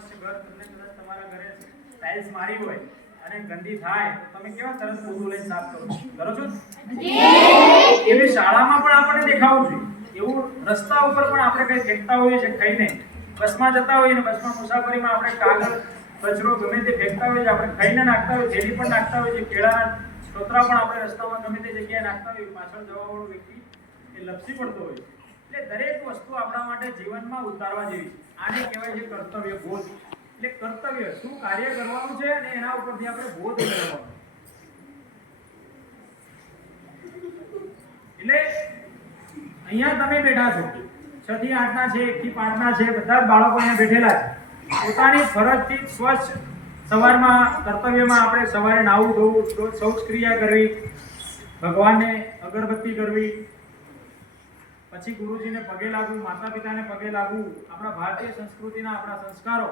સ્વચ્છ ઘર તમને કદાચ તમારા ઘરે ટાઇલ્સ મારી હોય અને ગંદી થાય તો તમે કેવા તરત પોતું લઈને સાફ કરો છો? એવી શાળામાં પણ આપણને દેખાવું જોઈએ, એવું રસ્તા ઉપર પણ આપણે કંઈ ફેંકતા હોઈએ છીએ ખાઈને, બસમાં જતા હોઈએ ને બસમાં મુસાફરીમાં આપણે કાગળ કચરો ગમે તે ફેંકતા હોઈએ, આપણે ખાઈને નાખતા હોઈએ, થેલી પણ નાખતા હોઈએ, કેળાના ટોતરા પણ આપણે રસ્તામાં ગમે તે જગ્યાએ નાખતા હોઈએ, પાછળ જવાવાળો વ્યક્તિ એ લપસી પડતો હોય. એટલે દરેક વસ્તુ આપણા માટે જીવનમાં ઉતારવા જેવી છે. આને કહેવાય છે કર્તવ્ય બોધ. એટલે કર્તવ્ય શું કાર્ય કરવાનું છે અને એના ઉપરથી આપણે બોધ મેળવવાનો. એટલે અહીંયા તમે બેઠા છો, 6 થી 8 ના છે, 1 થી 5 ના છે, બધા જ બાળકો અહીંયા બેઠેલા છે. પોતાની ફરજથી સ્વચ્છ સવારમાં કર્તવ્યમાં આપણે સવારે નાવું ધોવું, શૌચ ક્રિયા કરવી, ભગવાનને અગરબત્તી કરવી, પછી ગુરુજીને પગે લાગવું, માતા પિતાને પગે લાગવું, આપણા ભારતીય સંસ્કૃતિના આપણા સંસ્કારો